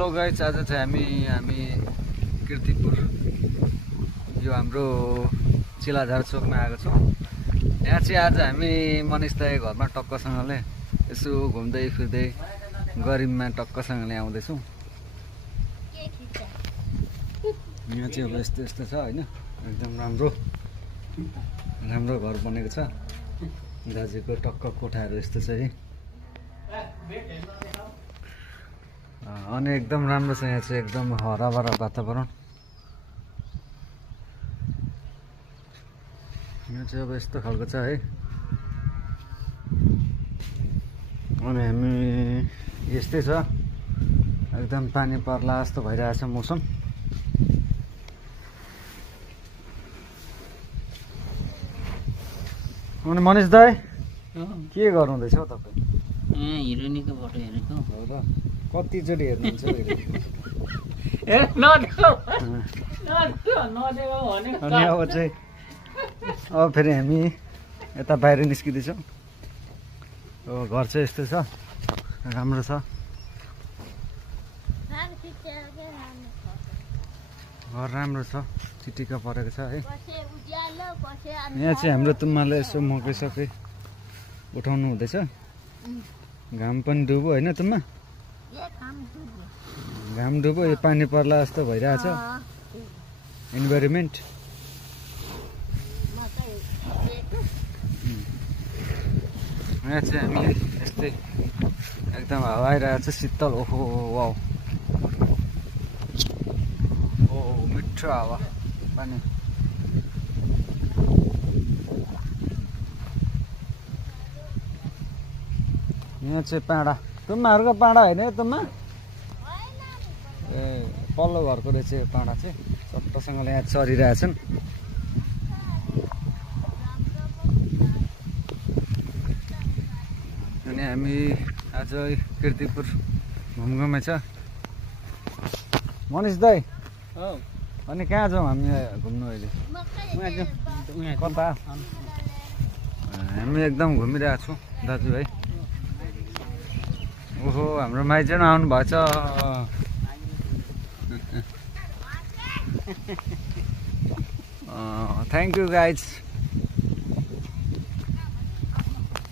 Hello guys, आज चाहिँ हामी कीर्तिपुर यो हाम्रो चिलाझार चोकमा आएको छौँ। यहाँ चाहिँ आज हामी मनिष दाइ घरमा टक्कसँगले यसो घुम्दै फिर्दै गरिबमा टक्कसँगले आउँदैछौँ। यहाँ चाहिँ अब यस्तो यस्तो छ होइन, एकदम राम्रो राम्रो घर बनेको छ। दाजुको टक्क कोठाहरू यस्तो छ है, अनि एकदम राम्रो छ। यहाँ चाहिँ एकदम हराभरा वातावरण। यहाँ चाहिँ अब यस्तो खालको छ है। अनि हामी यस्तै छ, एकदम पानी पर्ला जस्तो भइरहेछ मौसम। अनि मनिष दाइ के गर्नुहुँदैछ हौ तपाईँ? हिरोइनीको फोटो हेरेको हो र, कतिचोटि हेर्नुहुन्छ? अनि अब चाहिँ अब फेरि हामी यता बाहिर निस्किँदैछौँ। अब घर चाहिँ यस्तो छ, राम्रो छ घर, राम्रो छ, चिटिक्क परेको छ है। यहाँ चाहिँ हाम्रो तुम्माले यसो मकै सकै उठाउनु हुँदैछ। घाम पनि डुबो होइन तुम्मा? घाम डुबो, यो पानी पर्ला जस्तो भइरहेछ इन्भाइरोमेन्ट। यहाँ चाहिँ हामी यस्तै एकदम हावा आइरहेछ, शीतल। ओहो वाउ, ओ मिठो हावा पानी। यहाँ चाहिँ पाडा, तुम्माहरूको पाडा होइन है तुम्मा? ए पल्लो घरको रहेछ यो पाडा चाहिँ। चट्टसँगले यहाँ चरिरहेछन्। अनि हामी आज कीर्तिपुर घुमघुमे छ। मनिष दाइ अनि कहाँ जाउँ हामी घुम्नु अहिले? कता? हामी एकदम घुमिरहेको छौँ दाजुभाइ। ओहो, हाम्रो माइज पनि आउनु भएछ। Thank you guys.